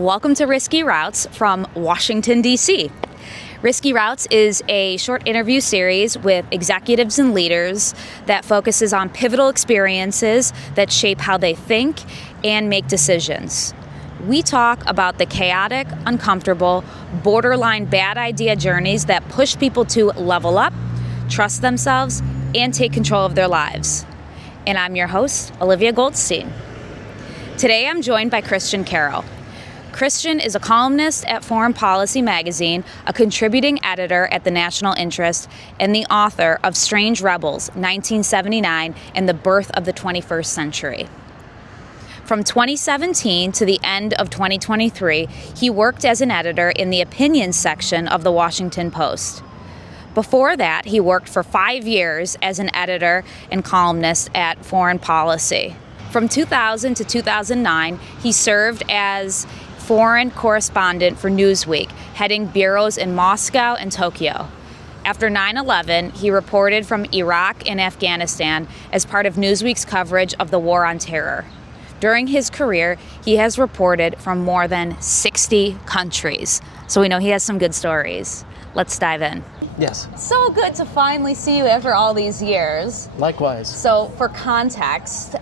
Welcome to Risky Routes from Washington, D.C. Risky Routes is a short interview series with executives and leaders that focuses on pivotal experiences that shape how they think and make decisions. We talk about the chaotic, uncomfortable, borderline bad idea journeys that push people to level up, trust themselves, and take control of their lives. And I'm your host, Olivia Goldstein. Today I'm joined by Caryl. Christian is a columnist at Foreign Policy magazine, a contributing editor at The National Interest, and the author of Strange Rebels, 1979 and the Birth of the 21st Century. From 2017 to the end of 2023, he worked as an editor in the opinions section of The Washington Post. Before that, he worked for 5 years as an editor and columnist at Foreign Policy. From 2000 to 2009, he served as foreign correspondent for Newsweek, heading bureaus in Moscow and Tokyo. After 9/11, he reported from Iraq and Afghanistan as part of Newsweek's coverage of the War on Terror. During his career, he has reported from more than 60 countries. So we know he has some good stories. Let's dive in. Yes. So good to finally see you after all these years. Likewise. So for context,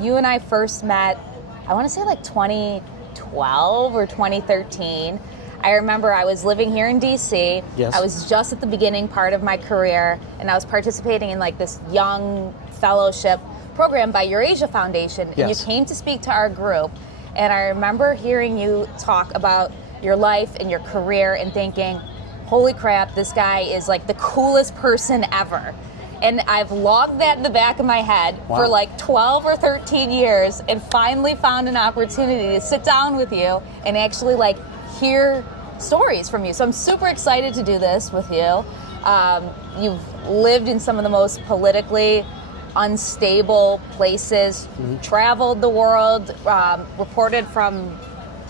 you and I first met, I want to say like 2012 or 2013. I remember I was living here in DC. Yes. I was just at the beginning part of my career, and I was participating in like this young fellowship program by Eurasia Foundation. And Yes. you came to speak to our group, and I remember hearing you talk about your life and your career and thinking, holy crap, this guy is like the coolest person ever. And I've logged that in the back of my head for like 12 or 13 years and finally found an opportunity to sit down with you and actually like hear stories from you. So I'm super excited to do this with you. You've lived in some of the most politically unstable places, traveled the world, reported from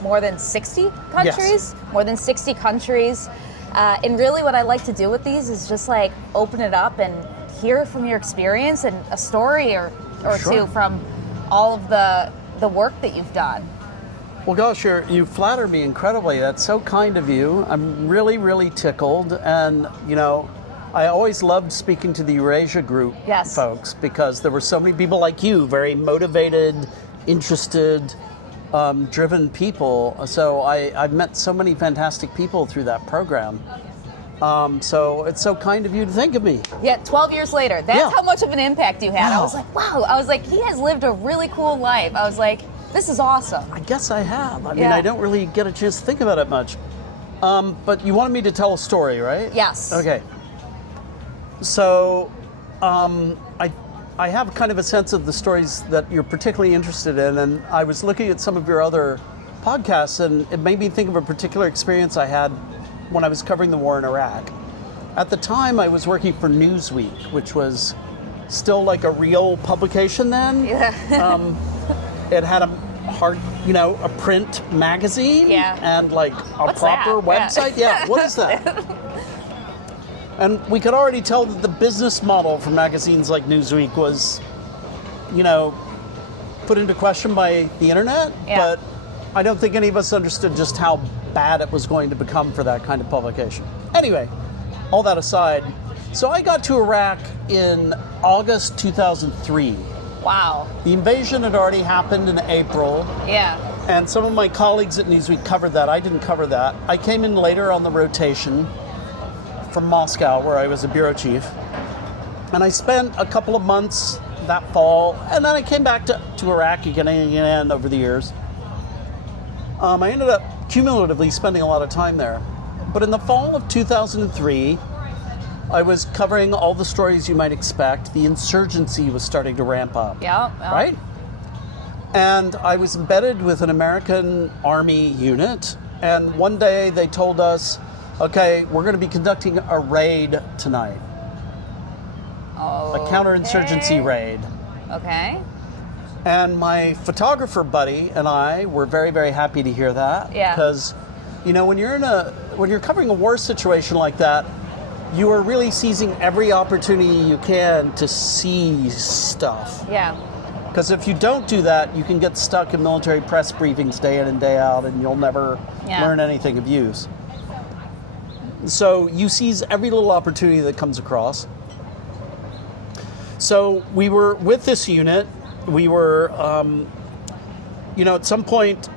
more than 60 countries, and really what I like to do with these is just like open it up and hear from your experience and a story or Sure. two from all of the work that you've done. Well, gosh, you flatter me incredibly. That's so kind of you. I'm really, really tickled. And, you know, I always loved speaking to the Eurasia group folks because there were so many people like you, very motivated, interested, driven people. So I've met so many fantastic people through that program. So it's so kind of you to think of me. Yeah, 12 years later. That's how much of an impact you had. Wow. I was like, wow. I was like, he has lived a really cool life. I was like, this is awesome. I guess I have. I mean, I don't really get a chance to think about it much. But you wanted me to tell a story, right? Yes. Okay. So I have kind of a sense of the stories that you're particularly interested in, and I was looking at some of your other podcasts, and it made me think of a particular experience I had when I was covering the war in Iraq. At the time, I was working for Newsweek, which was still like a real publication then. Yeah. It had a hard, a print magazine and like a proper website. Yeah, what is that? And we could already tell that the business model for magazines like Newsweek was, put into question by the internet. Yeah. But I don't think any of us understood just how bad it was going to become for that kind of publication. Anyway, all that aside, so I got to Iraq in August 2003. Wow. The invasion had already happened in April. Yeah. And some of my colleagues at Newsweek covered that. I didn't cover that. I came in later on the rotation from Moscow, where I was a bureau chief. And I spent a couple of months that fall, and then I came back to Iraq again and again over the years. I ended up cumulatively spending a lot of time there. But in the fall of 2003, I was covering all the stories you might expect. The insurgency was starting to ramp up. Yeah. Right? And I was embedded with an American Army unit, and one day they told us, okay, we're going to be conducting a raid tonight. A counterinsurgency raid. Okay. And my photographer buddy and I were very, very happy to hear that. Yeah. Because, when you're covering a war situation like that, you are really seizing every opportunity you can to see stuff. Yeah. Because if you don't do that, you can get stuck in military press briefings day in and day out, and you'll never learn anything of use. So you seize every little opportunity that comes across. So we were with this unit. We were, at some point,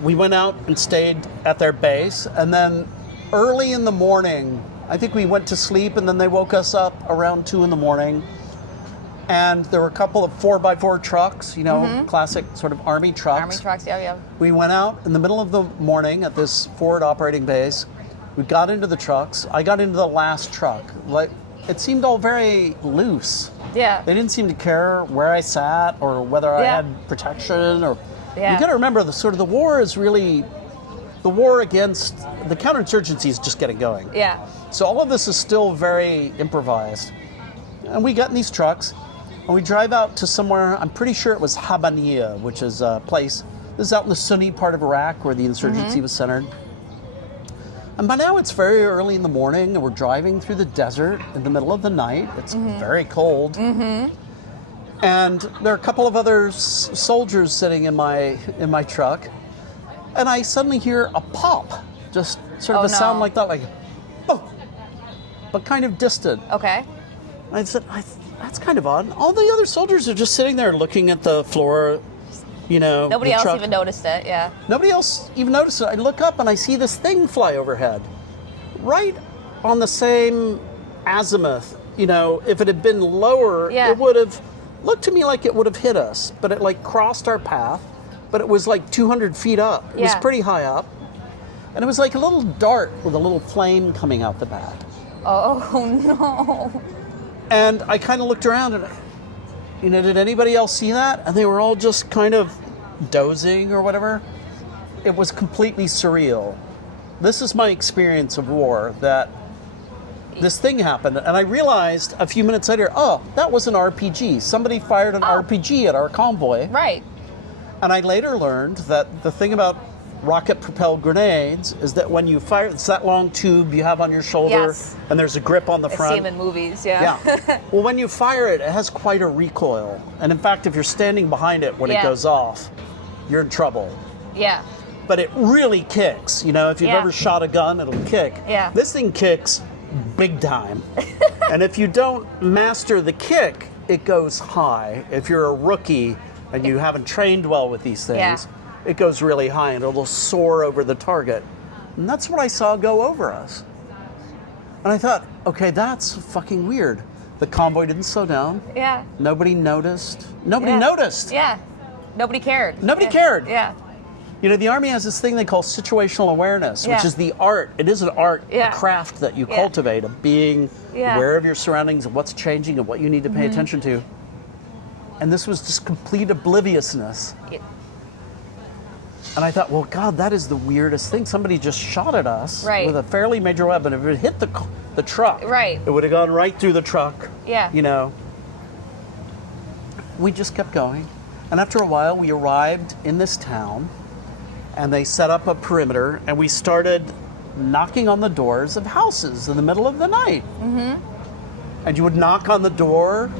we went out and stayed at their base, and then early in the morning, I think we went to sleep, and then they woke us up around 2 in the morning. And there were a couple of 4x4 trucks, classic sort of army trucks. Army trucks, yeah. We went out in the middle of the morning at this forward operating base. We got into the trucks. I got into the last truck. Like, it seemed all very loose. Yeah. They didn't seem to care where I sat or whether I had protection or. Yeah. You got to remember the war is really, the war against the counterinsurgency is just getting going. Yeah. So all of this is still very improvised. And we got in these trucks. And we drive out to somewhere, I'm pretty sure it was Habaniya, which is a place, this is out in the Sunni part of Iraq where the insurgency was centered. And by now it's very early in the morning, and we're driving through the desert in the middle of the night. It's very cold. And there are a couple of other soldiers sitting in my truck. And I suddenly hear a pop, just sort of sound like that, like, oh, but kind of distant. Okay. And I said, that's kind of odd. All the other soldiers are just sitting there looking at the floor, Nobody else even noticed it, yeah. Nobody else even noticed it. I look up and I see this thing fly overhead. Right on the same azimuth. If it had been lower, it would have looked to me like it would have hit us. But it crossed our path. But it was 200 feet up. It was pretty high up. And it was like a little dart with a little flame coming out the back. Oh, no. And I kind of looked around and, did anybody else see that? And they were all just kind of dozing or whatever. It was completely surreal. This is my experience of war, that this thing happened. And I realized a few minutes later, that was an RPG. Somebody fired an RPG at our convoy. Right. And I later learned that the thing about rocket-propelled grenades is that when you fire, it's that long tube you have on your shoulder, and there's a grip on the front. I see them in movies, yeah. Well, when you fire it, it has quite a recoil. And in fact, if you're standing behind it when it goes off, you're in trouble. Yeah. But it really kicks. If you've ever shot a gun, it'll kick. Yeah. This thing kicks big time. And if you don't master the kick, it goes high. If you're a rookie and you haven't trained well with these things, it goes really high and it'll soar over the target. And that's what I saw go over us. And I thought, okay, that's fucking weird. The convoy didn't slow down. Yeah. Nobody noticed. Nobody noticed. Yeah. Nobody cared. Nobody cared. Yeah. The Army has this thing they call situational awareness, which is the art. It is an art, a craft that you cultivate of being aware of your surroundings and what's changing and what you need to pay attention to. And this was just complete obliviousness. And I thought, well, God, that is the weirdest thing. Somebody just shot at us with a fairly major weapon. If it hit the truck, it would have gone right through the truck. Yeah. We just kept going. And after a while, we arrived in this town, and they set up a perimeter, and we started knocking on the doors of houses in the middle of the night. And you would knock on the door,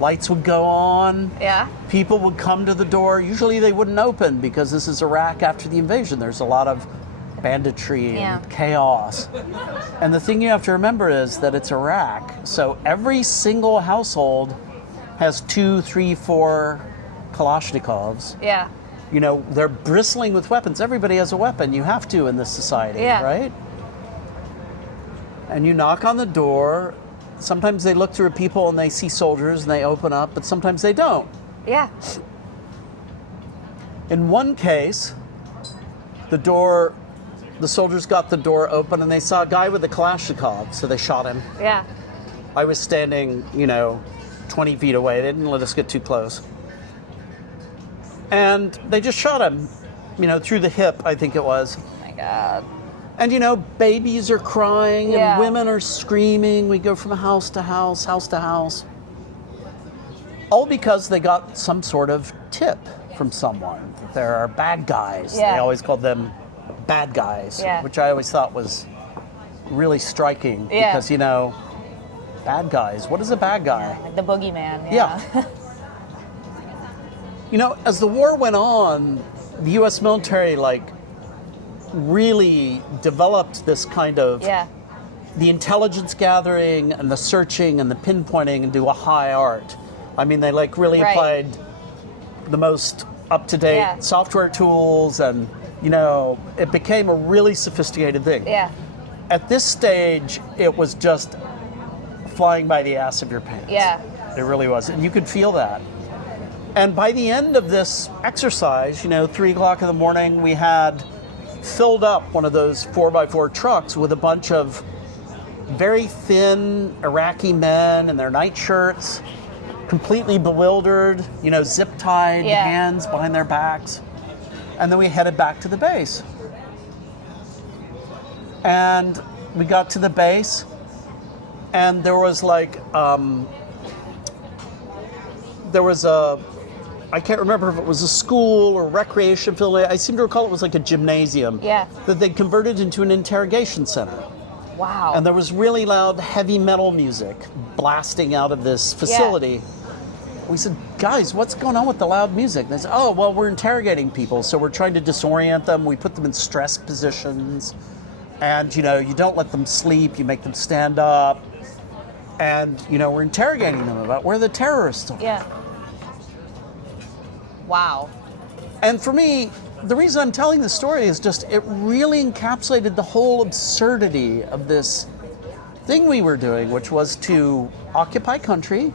lights would go on. Yeah. People would come to the door. Usually they wouldn't open because this is Iraq after the invasion. There's a lot of banditry and chaos. And the thing you have to remember is that it's Iraq. So every single household has 2, 3, 4 Kalashnikovs. Yeah. They're bristling with weapons. Everybody has a weapon. You have to in this society, right? And you knock on the door. Sometimes they look through people and they see soldiers and they open up, but sometimes they don't. Yeah. In one case, the soldiers got the door open and they saw a guy with a Kalashnikov, so they shot him. Yeah. I was standing, 20 feet away. They didn't let us get too close. And they just shot him, through the hip, I think it was. Oh my God. And babies are crying and women are screaming. We go from house to house, house to house. All because they got some sort of tip from someone. There are bad guys. Yeah. They always called them bad guys, which I always thought was really striking because, bad guys. What is a bad guy? Like the boogeyman. Yeah. As the war went on, the U.S. military, really developed this kind of the intelligence gathering and the searching and the pinpointing into a high art. I mean, they really applied the most up-to-date software tools, and it became a really sophisticated thing. Yeah. At this stage, it was just flying by the ass of your pants. Yeah. It really was, and you could feel that. And by the end of this exercise, 3 o'clock in the morning, we had filled up one of those 4x4 trucks with a bunch of very thin Iraqi men in their nightshirts, completely bewildered, zip-tied, hands behind their backs. And then we headed back to the base. And we got to the base, and there was I can't remember if it was a school or recreation facility. I seem to recall it was like a gymnasium that they converted into an interrogation center. Wow. And there was really loud heavy metal music blasting out of this facility. We said, guys, what's going on with the loud music? And they said, oh, well, we're interrogating people, so we're trying to disorient them. We put them in stress positions. And, you don't let them sleep. You make them stand up. And, we're interrogating them about where the terrorists are. Yeah. Wow. And for me, the reason I'm telling this story is just it really encapsulated the whole absurdity of this thing we were doing, which was to occupy country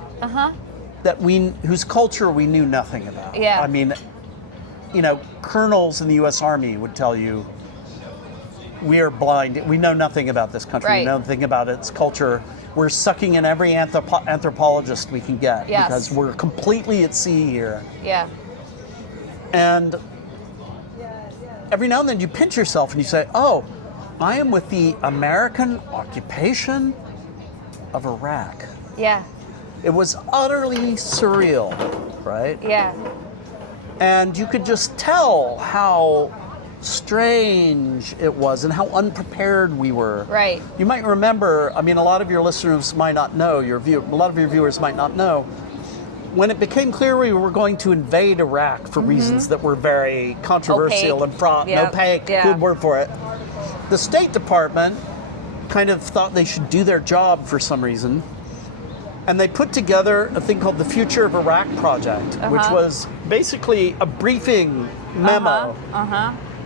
whose culture we knew nothing about. Yeah. I mean, colonels in the U.S. Army would tell you, we are blind. We know nothing about this country. Right. We know nothing about its culture. We're sucking in every anthropologist we can get because we're completely at sea here. Yeah. And every now and then you pinch yourself and you say, oh, I am with the American occupation of Iraq. Yeah. It was utterly surreal, right? Yeah. And you could just tell how strange it was and how unprepared we were. Right. You might remember, a lot of your listeners might not know, a lot of your viewers might not know, when it became clear we were going to invade Iraq for reasons that were very controversial and fraught and opaque, good word for it, the State Department kind of thought they should do their job for some reason. And they put together a thing called the Future of Iraq Project, which was basically a briefing memo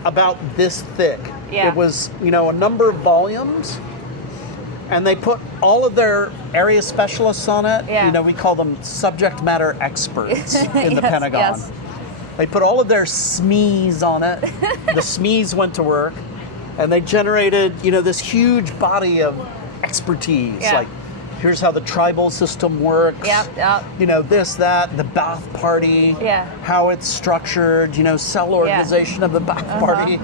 about this thick. Yeah. It was, a number of volumes, and they put all of their area specialists on it. Yeah. We call them subject matter experts in the Pentagon. Yes. They put all of their SMEs on it. The SMEs went to work, and they generated, this huge body of expertise. Yeah. Like, here's how the tribal system works. Yep. This, that, the Ba'ath Party. Yeah. How it's structured, cell organization of the Ba'ath Party.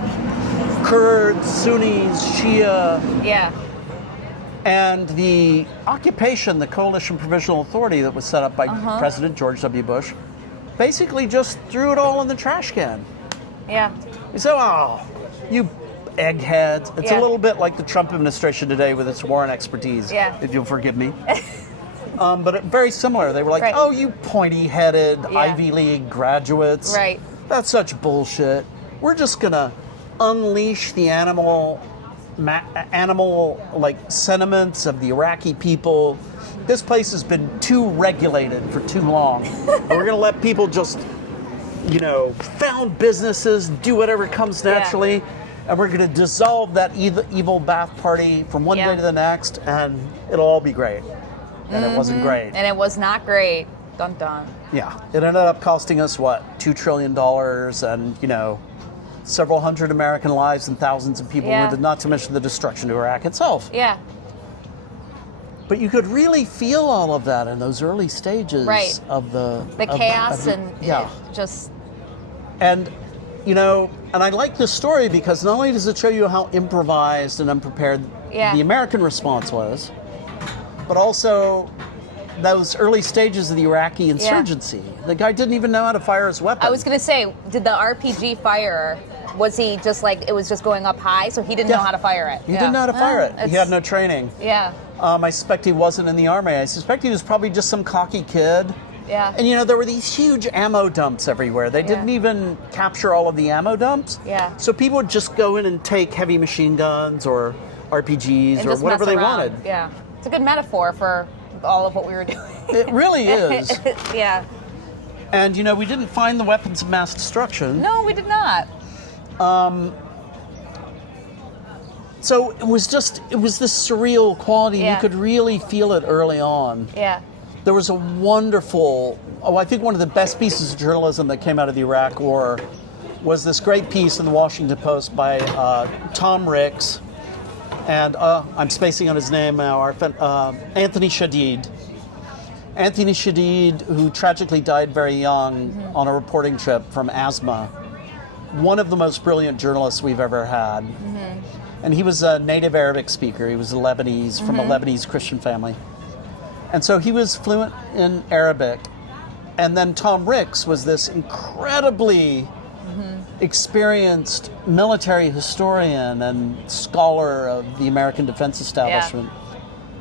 Kurds, Sunnis, Shia. Yeah. And the occupation, the Coalition Provisional Authority that was set up by President George W. Bush, basically just threw it all in the trash can. Yeah. You say, oh, you eggheads. It's a little bit like the Trump administration today with its war on expertise, if you'll forgive me. But very similar. They were like, oh, you pointy-headed Ivy League graduates. Right. That's such bullshit. We're just going to unleash the animal sentiments of the Iraqi people. This place has been too regulated for too long. We're going to let people just, found businesses, do whatever comes naturally. And we're going to dissolve that evil Ba'ath Party from one day to the next, and it'll all be great. And it wasn't great. And it was not great. Dun dun. Yeah. It ended up costing us, $2 trillion and, several hundred American lives and thousands of people wounded, not to mention the destruction of Iraq itself. Yeah. But you could really feel all of that in those early stages of the chaos and just. And, and I like this story because not only does it show you how improvised and unprepared the American response was, but also those early stages of the Iraqi insurgency. The guy didn't even know how to fire his weapon. I was going to say, did the RPG fire, was he just it was just going up high, so he didn't know how to fire it? He didn't know how to fire it. He had no training. Yeah. I suspect he wasn't in the Army. I suspect he was probably just some cocky kid Yeah. And there were these huge ammo dumps everywhere. They didn't even capture all of the ammo dumps. Yeah. So people would just go in and take heavy machine guns or RPGs And or just whatever mess they around. wanted. Yeah. It's a good metaphor for all of what we were doing. It really is. Yeah. And we didn't find the weapons of mass destruction. No, we did not. So it was this surreal quality. Yeah. You could really feel it early on. Yeah. There was a wonderful, I think one of the best pieces of journalism that came out of the Iraq War was this great piece in the Washington Post by Tom Ricks, and I'm spacing on his name now, Anthony Shadid. Anthony Shadid, who tragically died very young on a reporting trip from asthma. One of the most brilliant journalists we've ever had. And he was a native Arabic speaker. He was a Lebanese, from a Lebanese Christian family. And so he was fluent in Arabic. And then Tom Ricks was this incredibly experienced military historian and scholar of the American defense establishment.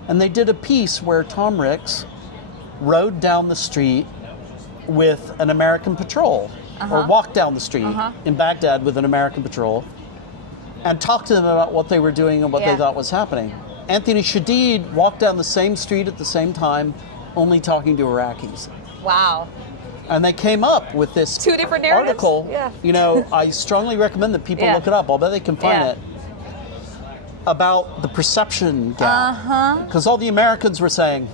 And they did a piece where Tom Ricks rode down the street with an American patrol, or walked down the street in Baghdad with an American patrol, and talked to them about what they were doing and what they thought was happening. Anthony Shadid walked down the same street at the same time, only talking to Iraqis. Wow. And they came up with this Two different narratives? article. Yeah. I strongly recommend that people look it up. I'll bet they can find it. About the perception gap. Because all the Americans were saying,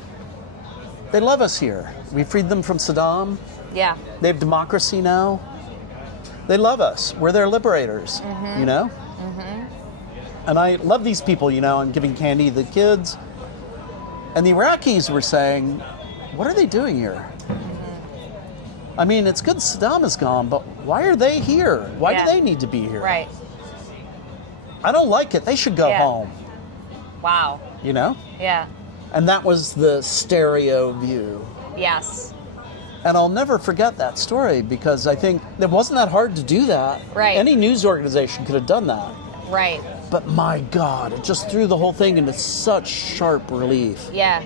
they love us here. We freed them from Saddam. Yeah. They have democracy now. They love us. We're their liberators, And I love these people, and giving candy to the kids. And the Iraqis were saying, what are they doing here? I mean, it's good Saddam is gone, but why are they here? Why do they need to be here? Right. I don't like it. They should go home. Wow. Yeah. And that was the stereo view. Yes. And I'll never forget that story because I think it wasn't that hard to do that. Right. Any news organization could have done that. Right. But my God, it just threw the whole thing into such sharp relief. Yeah.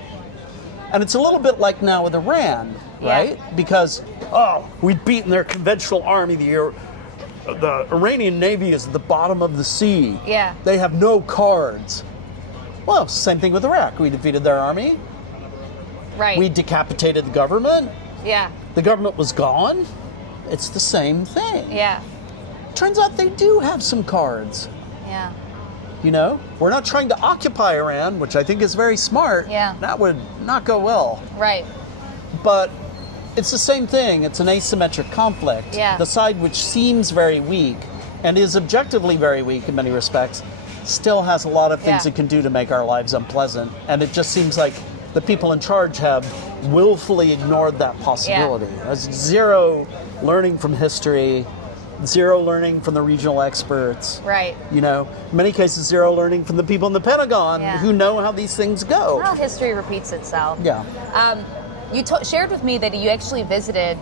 And it's a little bit like now with Iran, right? Because, we've beaten their conventional army. The Iranian Navy is at the bottom of the sea. Yeah. They have no cards. Well, same thing with Iraq. We defeated their army. Right. We decapitated the government. Yeah. The government was gone. It's the same thing. Yeah. Turns out they do have some cards. Yeah. We're not trying to occupy Iran, which I think is very smart. Yeah. That would not go well. Right. But it's the same thing. It's an asymmetric conflict. Yeah. The side which seems very weak and is objectively very weak in many respects still has a lot of things it can do to make our lives unpleasant. And it just seems like the people in charge have willfully ignored that possibility. There's zero learning from history, zero learning from the regional experts. Right. In many cases, zero learning from the people in the Pentagon who know how these things go. Well, history repeats itself. Yeah. You shared with me that you actually visited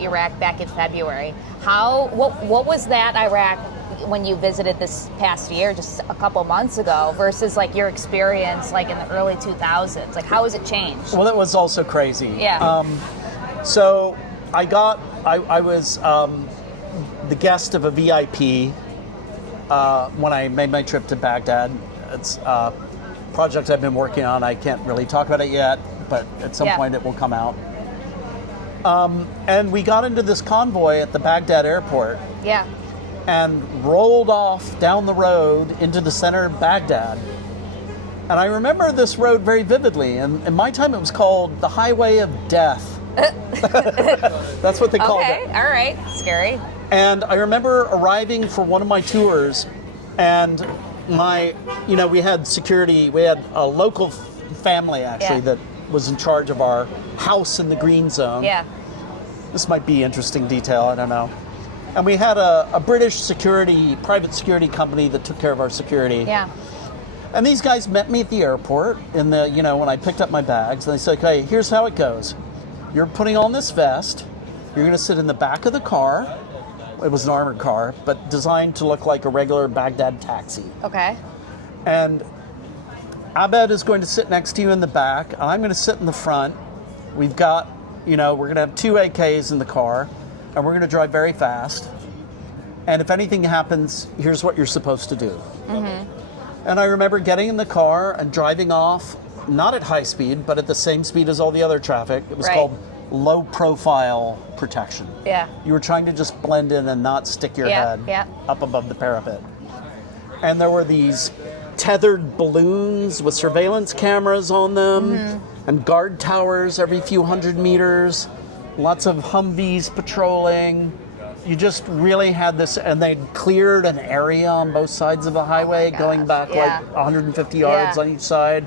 Iraq back in February. What was that Iraq when you visited this past year, just a couple months ago, versus like your experience like in the early 2000s? Like, how has it changed? Well, it was also crazy. Yeah. So I was the guest of a VIP when I made my trip to Baghdad. It's a project I've been working on. I can't really talk about it yet, but at some point it will come out. And we got into this convoy at the Baghdad airport. Yeah. And rolled off down the road into the center of Baghdad. And I remember this road very vividly. And in my time, it was called the Highway of Death. That's what they called it. Okay, all right. Scary. And I remember arriving for one of my tours, and we had security. We had a local family, actually, that was in charge of our house in the green zone. Yeah. This might be interesting detail, I don't know. And we had a British private security company that took care of our security. Yeah. And these guys met me at the airport when I picked up my bags. And they said, okay, here's how it goes. You're putting on this vest. You're going to sit in the back of the car. It was an armored car, but designed to look like a regular Baghdad taxi. Okay. And Abed is going to sit next to you in the back, and I'm going to sit in the front. We've got we're going to have 2 AKs in the car, and we're going to drive very fast. And if anything happens, here's what you're supposed to do. Mm-hmm. And I remember getting in the car and driving off, not at high speed, but at the same speed as all the other traffic. It was called low profile protection. Yeah. You were trying to just blend in and not stick your head up above the parapet. And there were these tethered balloons with surveillance cameras on them and guard towers every few hundred meters, lots of Humvees patrolling. You just really had this, and they'd cleared an area on both sides of the highway, going back like 150 yards on each side.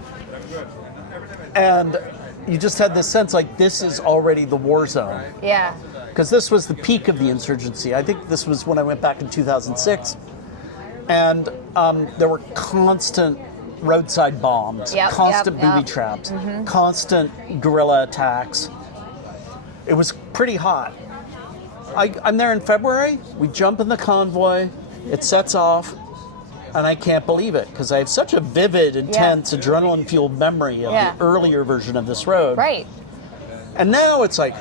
And you just had this sense like this is already the war zone. Yeah. Because this was the peak of the insurgency. I think this was when I went back in 2006. And there were constant roadside bombs, constant booby traps, constant guerrilla attacks. It was pretty hot. I'm there in February, we jump in the convoy, it sets off, and I can't believe it, because I have such a vivid, intense, adrenaline-fueled memory of the earlier version of this road. Right. And now it's like,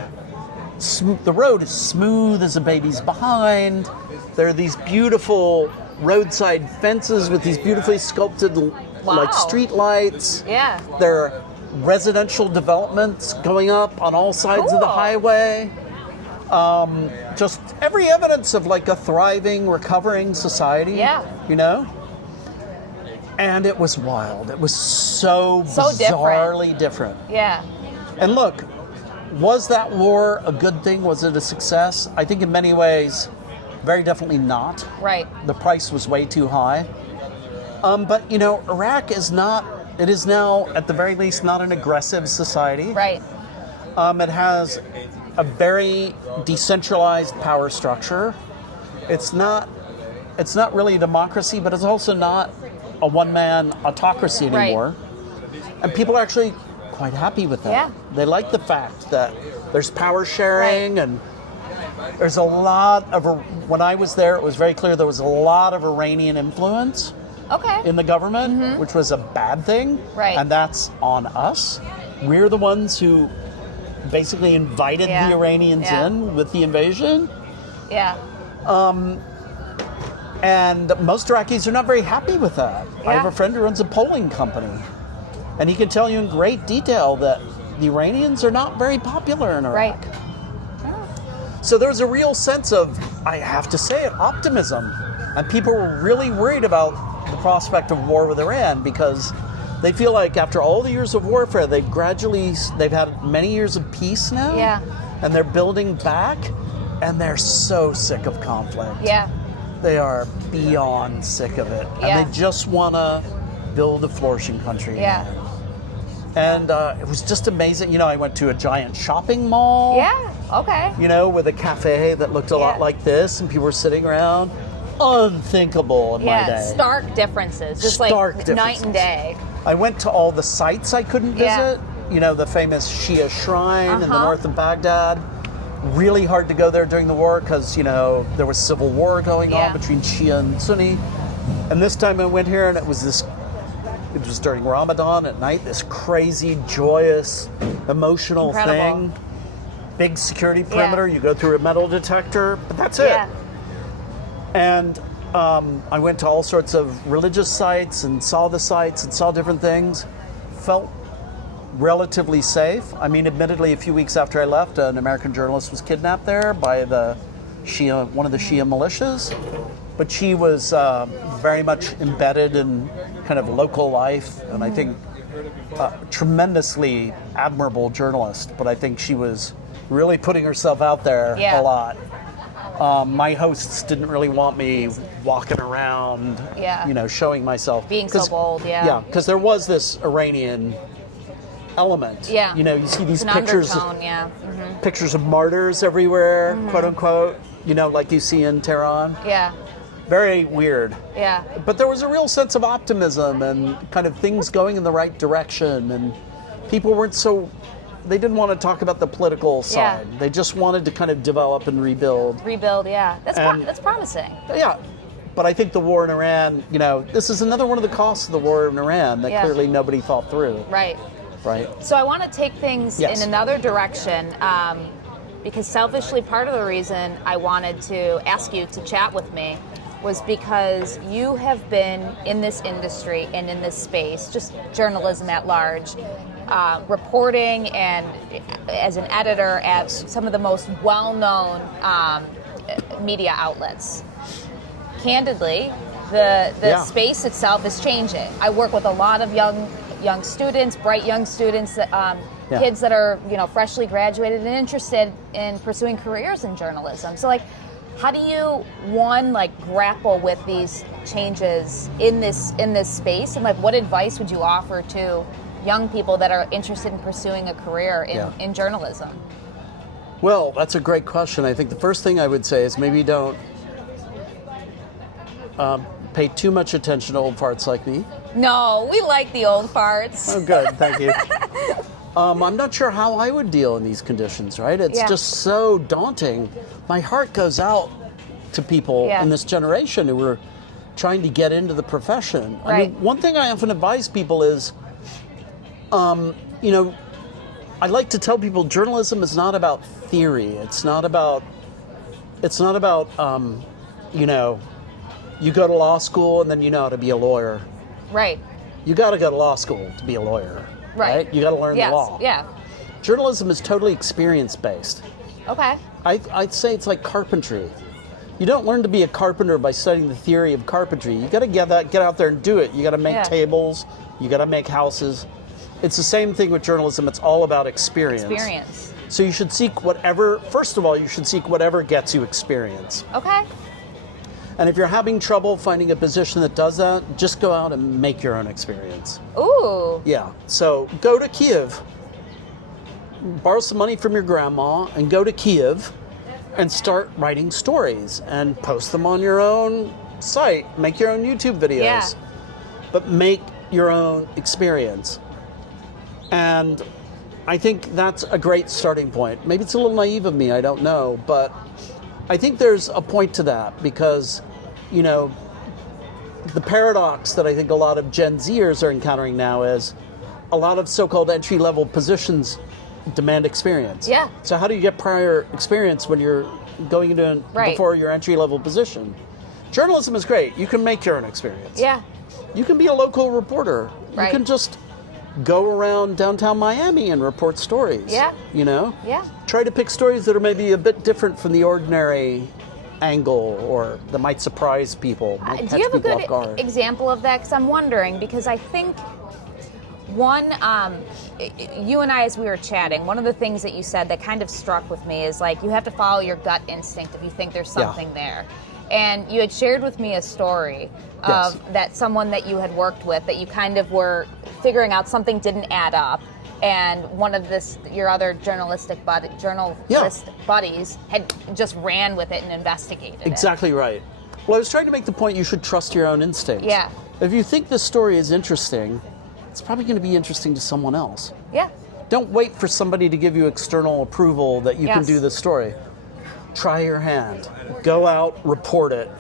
the road is smooth as a baby's behind. There are these beautiful roadside fences with these beautifully sculpted like street lights. Yeah. There are residential developments going up on all sides of the highway. Just every evidence of like a thriving, recovering society. Yeah. And it was wild. It was so bizarrely different. Yeah. And look, was that war a good thing? Was it a success? I think in many ways, very definitely not. Right. The price was way too high. But Iraq is not, it is now at the very least not an aggressive society. Right. It has a very decentralized power structure. It's not really a democracy, but it's also not a one-man autocracy anymore. Right. And people are actually quite happy with that. Yeah. They like the fact that there's power sharing and there's a lot of, when I was there, it was very clear there was a lot of Iranian influence in the government, which was a bad thing. Right. And that's on us. We're the ones who basically invited the Iranians in with the invasion. Yeah. And most Iraqis are not very happy with that. Yeah. I have a friend who runs a polling company, and he can tell you in great detail that the Iranians are not very popular in Iraq. Right. So there was a real sense of, I have to say it, optimism. And people were really worried about the prospect of war with Iran because they feel like after all the years of warfare, they've had many years of peace now. Yeah. And they're building back, and they're so sick of conflict. Yeah. They are beyond sick of it. Yeah. And they just want to build a flourishing country. Yeah. And it was just amazing. I went to a giant shopping mall. Yeah, okay. With a cafe that looked a lot like this, and people were sitting around. Unthinkable in my day. Stark differences. Just like night and day. I went to all the sites I couldn't visit. The famous Shia shrine in the north of Baghdad. Really hard to go there during the war because, there was civil war going on between Shia and Sunni. And this time I went here and it was during Ramadan at night, this crazy, joyous, emotional thing. Big security perimeter. You go through a metal detector, but that's it. And I went to all sorts of religious sites and saw the sites and saw different things. Felt relatively safe. I mean, admittedly, a few weeks after I left, an American journalist was kidnapped there by one of the Shia militias. But she was very much embedded in kind of local life, and I think tremendously admirable journalist. But I think she was really putting herself out there a lot. My hosts didn't really want me walking around, showing myself. Being so bold, Yeah, because there was this Iranian element. Yeah. You see these pictures, pictures of martyrs everywhere, quote unquote, like you see in Tehran. Yeah. Very weird. Yeah. But there was a real sense of optimism and kind of things going in the right direction, and people they didn't want to talk about the political side. They just wanted to kind of develop and rebuild. That's promising. Yeah. But I think the war in Iran, this is another one of the costs of the war in Iran that clearly nobody thought through. Right. right? So I want to take things Yes. in another direction, because selfishly, part of the reason I wanted to ask you to chat with me was because you have been in this industry and in this space, just journalism at large, reporting and as an editor at some of the most well-known media outlets. Candidly, the space itself is changing. I work with a lot of young students, bright young students, that, kids that are freshly graduated and interested in pursuing careers in journalism. So how do you grapple with these changes in this space, and what advice would you offer to young people that are interested in pursuing a career in journalism? Well, that's a great question. I think the first thing I would say is maybe don't pay too much attention to old farts like me. No, we like the old farts. Oh, good. Thank you. I'm not sure how I would deal in these conditions, right? It's just so daunting. My heart goes out to people in this generation who are trying to get into the profession. Right. I mean, one thing I often advise people is, I like to tell people journalism is not about theory. It's not about, you go to law school and then you know how to be a lawyer. Right. You got to go to law school to be a lawyer. Right. You got to learn the law. Yeah. Journalism is totally experience-based. Okay. I'd say it's like carpentry. You don't learn to be a carpenter by studying the theory of carpentry. You got to get out there and do it. You got to make tables. You got to make houses. It's the same thing with journalism. It's all about experience. So you should seek whatever. First of all, you should seek whatever gets you experience. Okay. And if you're having trouble finding a position that does that, just go out and make your own experience. Ooh. Yeah. So go to Kiev, borrow some money from your grandma, and go to Kiev and start writing stories and post them on your own site. Make your own YouTube videos. Yeah. But make your own experience. And I think that's a great starting point. Maybe it's a little naive of me, I don't know, but I think there's a point to that because, the paradox that I think a lot of Gen Zers are encountering now is a lot of so-called entry-level positions demand experience. Yeah. So how do you get prior experience when you're going into before your entry-level position? Journalism is great. You can make your own experience. Yeah. You can be a local reporter. Right. You can just go around downtown Miami and report stories. Yeah. Yeah. Try to pick stories that are maybe a bit different from the ordinary angle or that might surprise people, might catch Do you have a people off good guard. example of that? Because I'm wondering, because I think you and I, as we were chatting, one of the things that you said that kind of struck with me is you have to follow your gut instinct if you think there's something there. And you had shared with me a story of that someone that you had worked with, that you kind of were figuring out something didn't add up, and one of your other journalist buddies had just ran with it and investigated Exactly right. Well, I was trying to make the point you should trust your own instinct. Yeah. If you think this story is interesting, it's probably going to be interesting to someone else. Yeah. Don't wait for somebody to give you external approval that you can do this story. Try your hand. Go out, report it.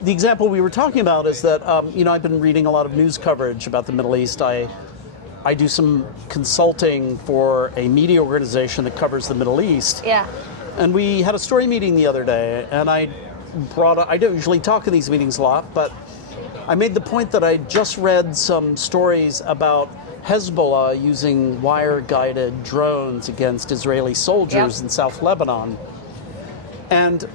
The example we were talking about is that, I've been reading a lot of news coverage about the Middle East. I do some consulting for a media organization that covers the Middle East. Yeah. And we had a story meeting the other day, and I don't usually talk in these meetings a lot, but I made the point that I just read some stories about Hezbollah using wire-guided drones against Israeli soldiers in South Lebanon. And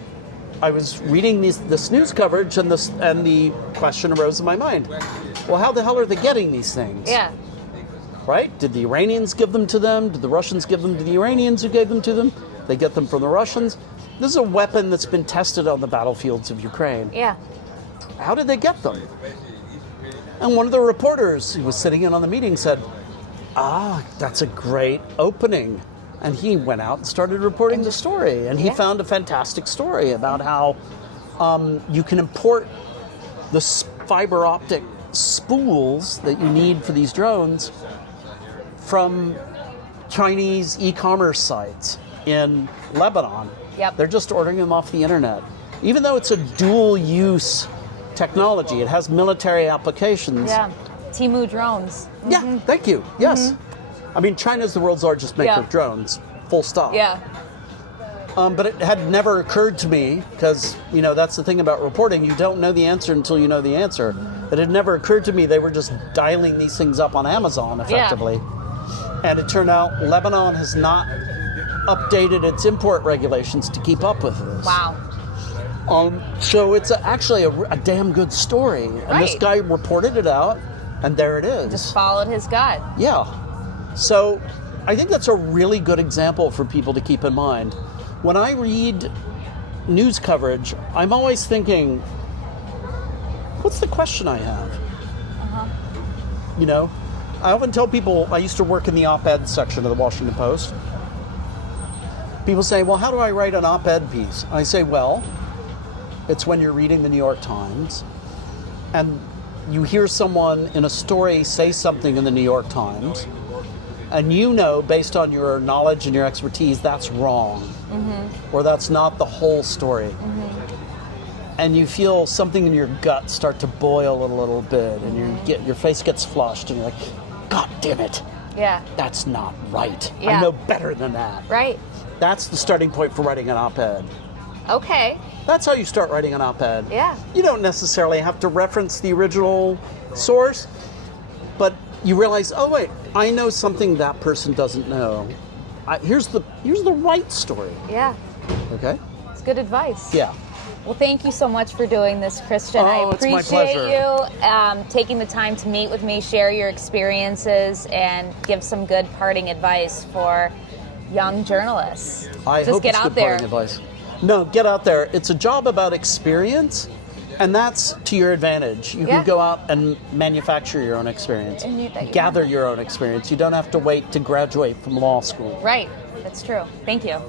I was reading this news coverage, and the question arose in my mind. Well, how the hell are they getting these things? Yeah. Right? Did the Iranians give them to them? Did the Russians give them to the Iranians who gave them to them? They get them from the Russians. This is a weapon that's been tested on the battlefields of Ukraine. Yeah. How did they get them? And one of the reporters who was sitting in on the meeting said, that's a great opening. And he went out and started reporting the story. And he found a fantastic story about how you can import the fiber optic spools that you need for these drones from Chinese e-commerce sites in Lebanon. Yep. They're just ordering them off the internet. Even though it's a dual-use technology, it has military applications. Yeah. Temu drones. Yeah, thank you. Yes. I mean, China's the world's largest maker of drones, full stop. Yeah. But it had never occurred to me, because, that's the thing about reporting, you don't know the answer until you know the answer. It had never occurred to me they were just dialing these things up on Amazon, effectively. And it turned out Lebanon has not updated its import regulations to keep up with this. Wow. So it's actually a damn good story. And this guy reported it out, and there it is. Just followed his gut. Yeah. So I think that's a really good example for people to keep in mind. When I read news coverage, I'm always thinking, what's the question I have? I often tell people, I used to work in the op-ed section of the Washington Post. People say, well, how do I write an op-ed piece? I say, well, it's when you're reading the New York Times and you hear someone in a story say something in the New York Times, and based on your knowledge and your expertise, that's wrong. Or that's not the whole story. And you feel something in your gut start to boil a little bit, and your face gets flushed, and you're like, God damn it. Yeah. That's not right. Yeah. I know better than that. Right. That's the starting point for writing an op-ed. Okay. That's how you start writing an op-ed. Yeah. You don't necessarily have to reference the original source, but you realize, oh wait, I know something that person doesn't know. Here's the right story. Yeah. Okay? It's good advice. Yeah. Well, thank you so much for doing this, Christian. I Oh, it's my appreciate pleasure. you taking the time to meet with me, share your experiences, and give some good parting advice for young journalists. I Just hope get it's out good there. parting advice. No, get out there. It's a job about experience, and that's to your advantage. You Yeah. can go out and manufacture your own experience, And gather your own experience. You don't have to wait to graduate from law school. Right. That's true. Thank you.